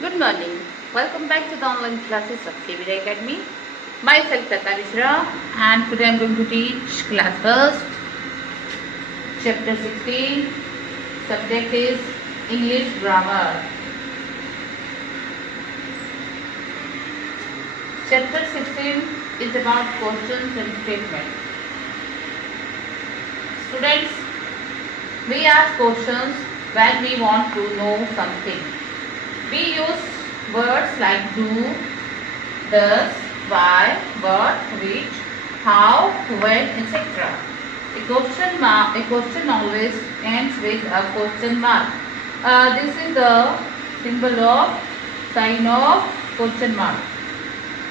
Good morning. Welcome back to the online classes of CBD Academy. Myself Tata Mishra, and today I am going to teach class first, chapter 16. Subject is English grammar. Chapter 16 is about questions and statements. Students, we ask questions when we want to know something. We use words like do, does, why, what, which, how, when, etc. A question always ends with a question mark. This is the symbol of sign of question mark.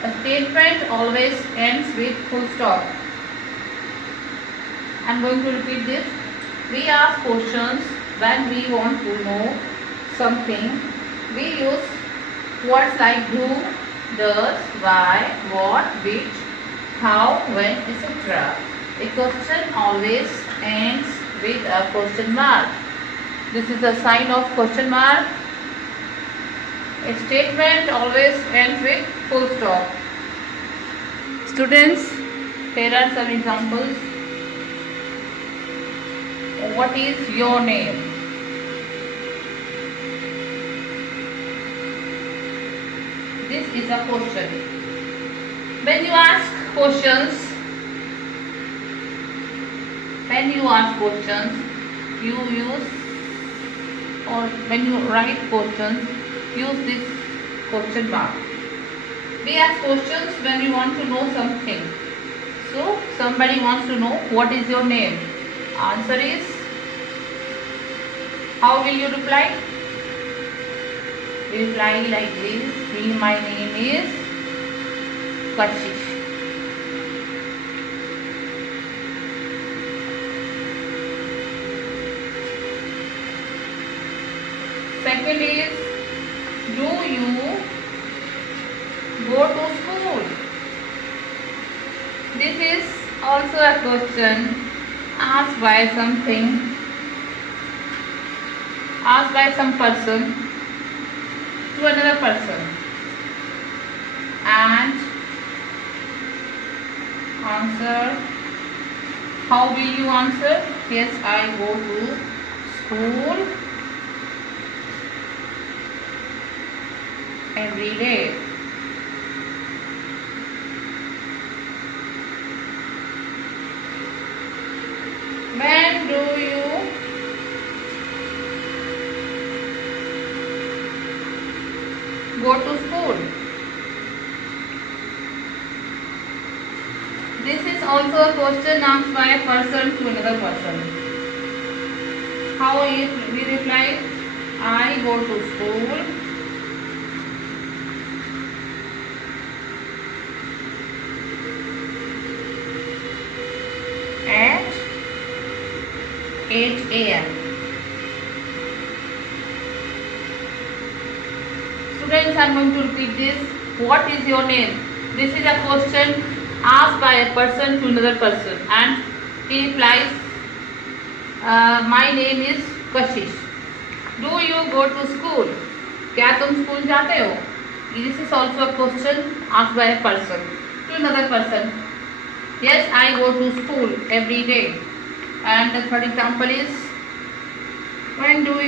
A statement always ends with full stop. I am going to repeat this. We ask questions when we want to know something. We use words like do, does, why, what, which, how, when, etc. A question always ends with a question mark. This is a sign of question mark. A statement always ends with full stop. Students, here are some examples. What is your name? This is a question. When you ask questions, you use, or when you write questions, use this question mark. We ask questions when we want to know something. So, somebody wants to know what is your name. Answer is, how will you reply? Reply like this. My name is Kashish. Second is, do you go to school? This is also a question asked by some person to another person, and answer, how will you answer? Yes, I go to school every day. When do you go to school? This is also a question asked by a person to another person. How we reply? I go to school at 8 a.m. Students, I am going to repeat this. What is your name? This is a question asked by a person to another person, and he replies, my name is Kashish. Do you go to school? क्या तुम school जाते हो? This is also a question asked by a person to another person. Yes, I go to school every day. And the third example is, when do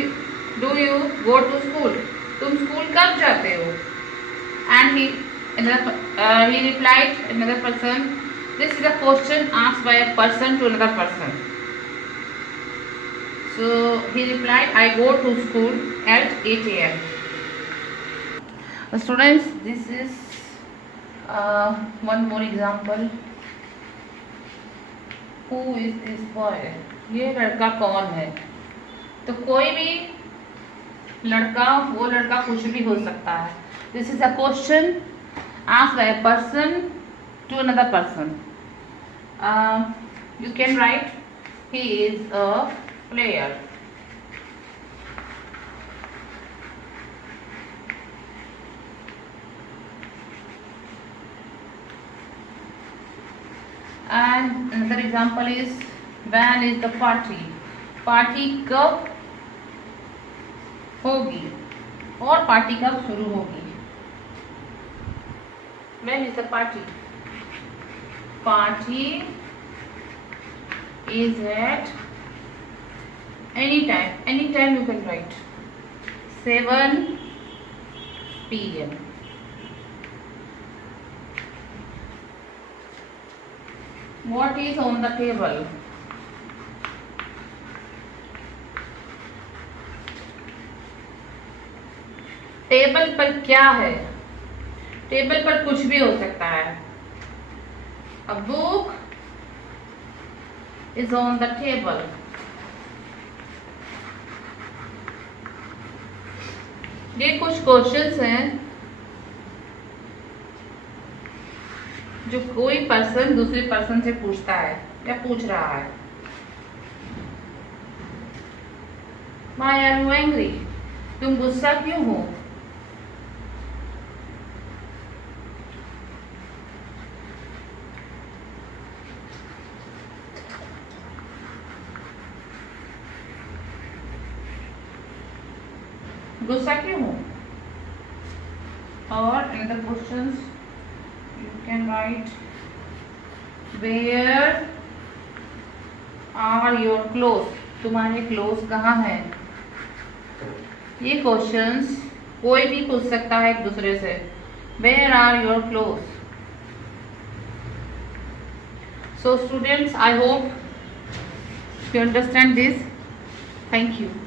you go to school? तुम school कब जाते हो? And he replied, another person. This is a question asked by a person to another person. So he replied, I go to school at 8 a.m. Students, this is one more example. Who is this boy? ये लड़का कौन है? तो कोई भी लड़का, वो लड़का कुछ भी हो सकता है. This is a question asked by a person to another person. You can write, he is a player. And another example is, when is the party? Party कब होगी? और पार्टी कब शुरू होगी? When is the party? Party is at any time. Any time you can write. 7 p.m. What is on the table? Table पर क्या है? Table पर कुछ भी हो सकता है. A book is on the table. ये कुछ क्वेश्चंस हैं जो कोई पर्सन दूसरे पर्सन से पूछता है या पूछ रहा है. Why are you angry? तुम गुस्सा क्यों हो? गुस्सा क्यों हो? और another questions you can write, where are your clothes? तुम्हारे क्लोथ कहाँ हैं? ये क्वेश्चंस कोई भी पूछ सकता है एक दूसरे से. Where are your clothes? So students, I hope you understand this. Thank you.